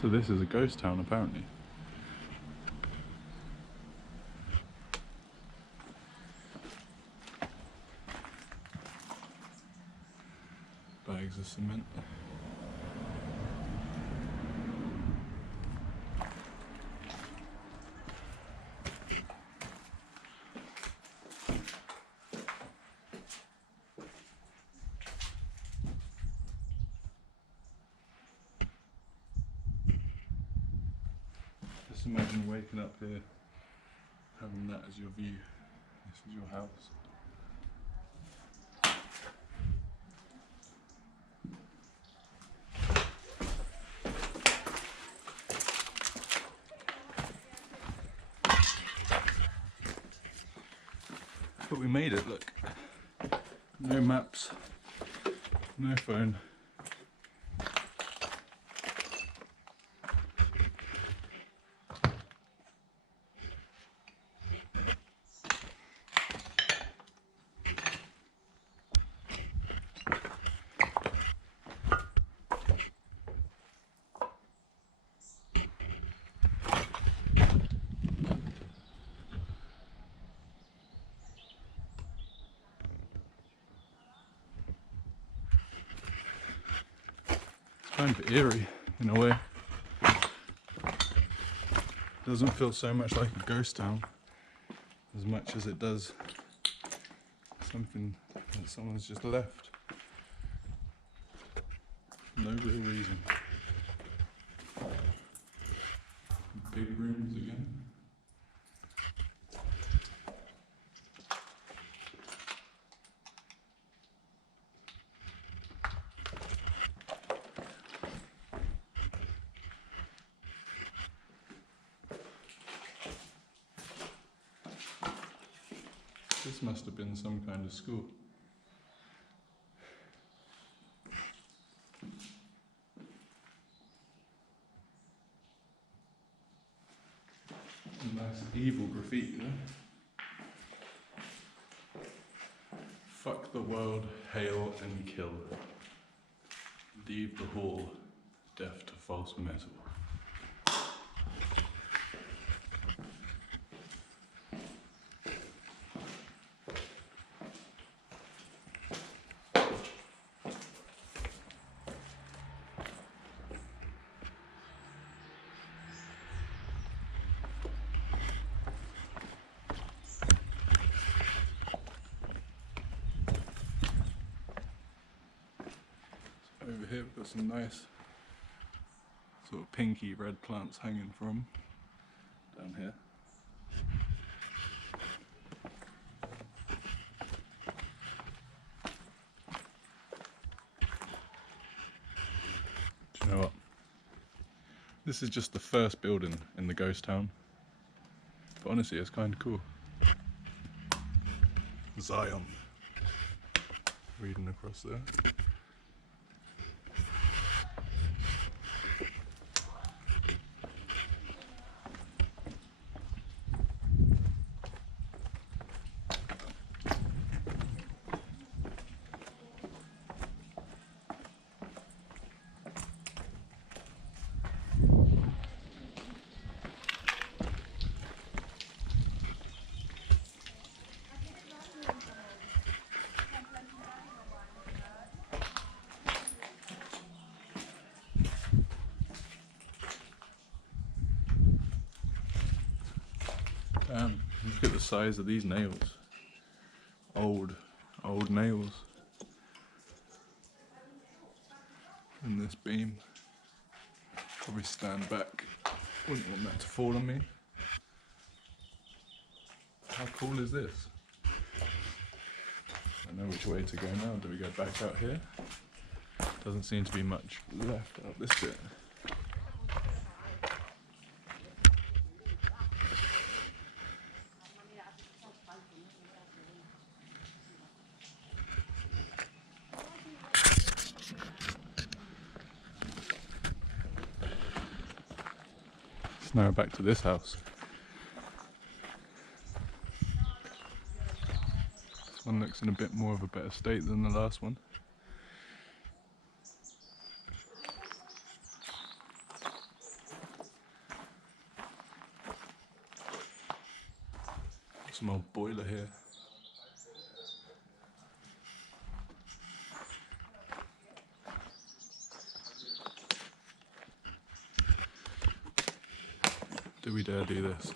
So this is a ghost town apparently. Bags of cement. Just imagine waking up here, having that as your view. This is your house. But we made it, look. No maps, no phone. Kind of eerie in a way. Doesn't feel so much like a ghost town as much as it does something that someone's just left. No real reason. Big rooms again. This must have been some kind of school. Nice evil graffiti there. Fuck the world, hail and kill. Leave the hall, deaf to false metal. Over here we've got some nice sort of pinky red plants hanging from down here. Do you know what? This is just the first building in the ghost town. But honestly, it's kind of cool. Zion. Reading across there. Damn, look at the size of these nails. Old nails. And this beam. Probably stand back. Wouldn't want that to fall on me. How cool is this? I know which way to go now. Do we go back out here? Doesn't seem to be much left out this bit. So now back to this house. This one looks in a bit more of a better state than the last one. Some old boiler here. Do we dare do this?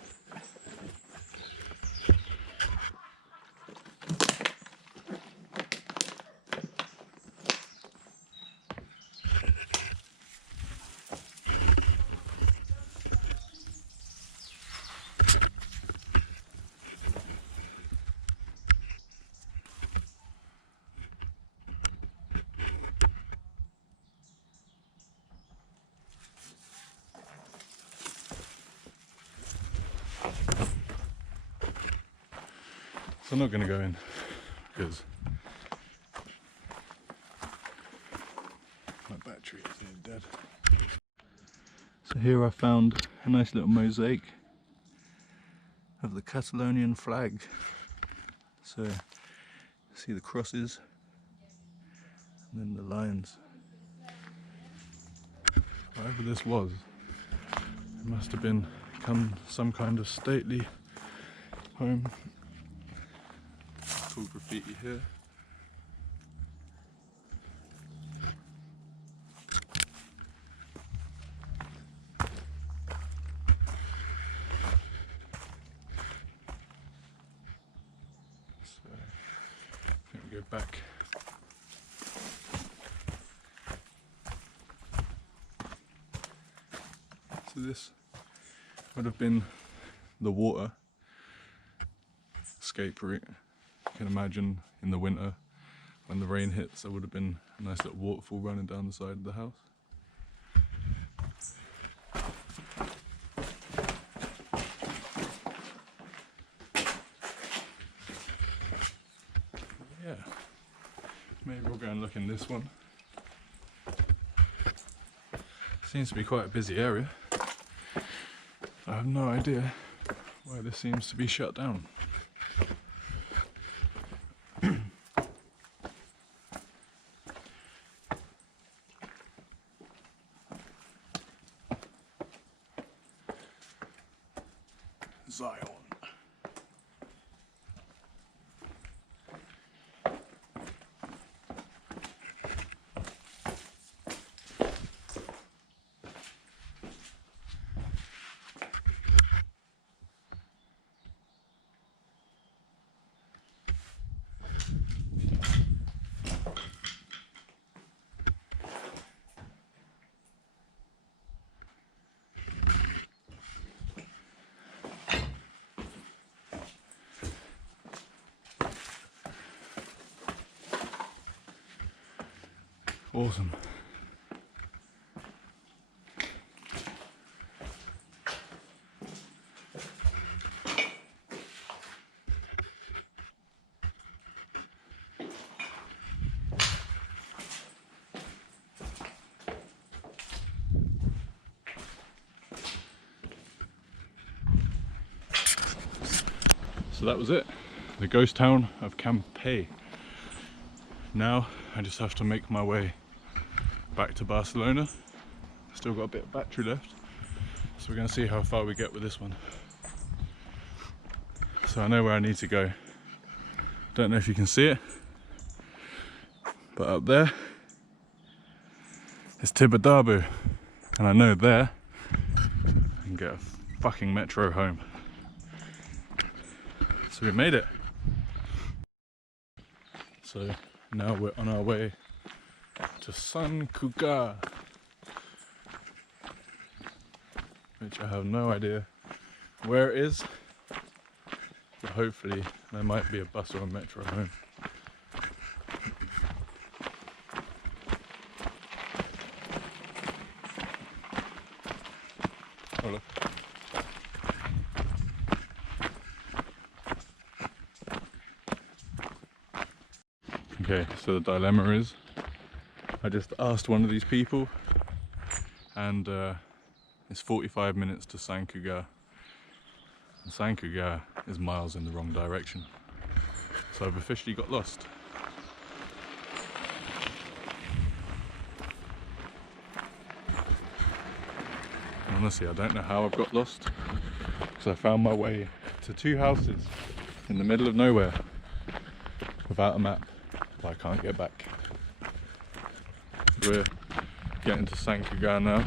So I'm not going to go in because my battery is nearly dead. So here I found a nice little mosaic of the Catalonian flag. So see the crosses and then the lions. Whatever this was, it must have been some kind of stately home. Cool graffiti here. So I think we go back. So this would have been the water escape route. You can imagine in the winter when the rain hits, there would have been a nice little waterfall running down the side of the house. Yeah, maybe we'll go and look in this one. Seems to be quite a busy area. I have no idea why this seems to be shut down. Zion. Awesome. So that was it, the ghost town of Can Puig. Now I just have to make my way back to Barcelona. Still got a bit of battery left, so we're going to see how far we get with this one. So I know where I need to go. Don't know if you can see it, but up there is Tibidabo, and I know there I can get a fucking metro home. So we made it. So now we're on our way to Sant Cugat, which I have no idea where it is, but hopefully there might be a bus or a metro home. Hola. Okay, so the dilemma is, I just asked one of these people, and it's 45 minutes to Sant Cugat. And Sant Cugat is miles in the wrong direction. So I've officially got lost. Honestly, I don't know how I've got lost, because I found my way to two houses in the middle of nowhere without a map, but I can't get back. We're getting to Sant Cugat now.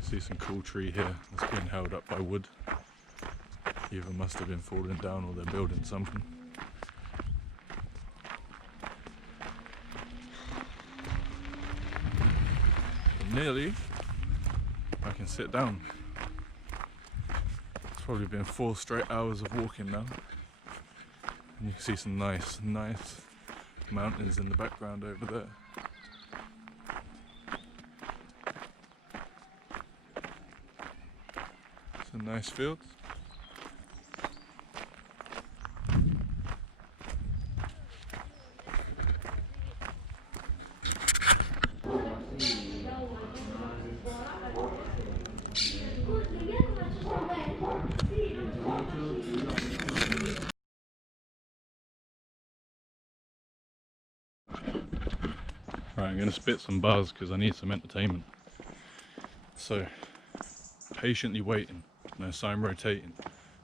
See some cool tree here that's being held up by wood. Either must have been falling down or they're building something. But nearly I can sit down. It's probably been 4 straight hours of walking now. And you can see some nice mountains in the background over there. Some nice fields. Right, I'm going to spit some bars because I need some entertainment. So, patiently waiting, no sign rotating,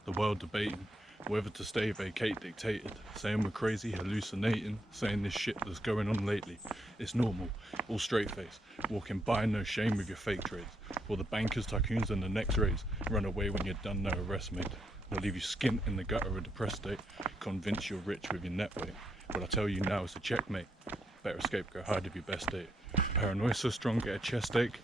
the world debating, whether to stay, vacate, dictated, saying we're crazy, hallucinating, saying this shit that's going on lately, it's normal, all straight face, walking by, no shame with your fake trades, or the bankers, tycoons and the next raise, run away when you're done, no arrest made, they'll leave you skint in the gutter of depressed state, convince you're rich with your net weight, but I tell you now it's a checkmate. Better escape, go hide with your best date. Paranoia so strong, get a chest ache.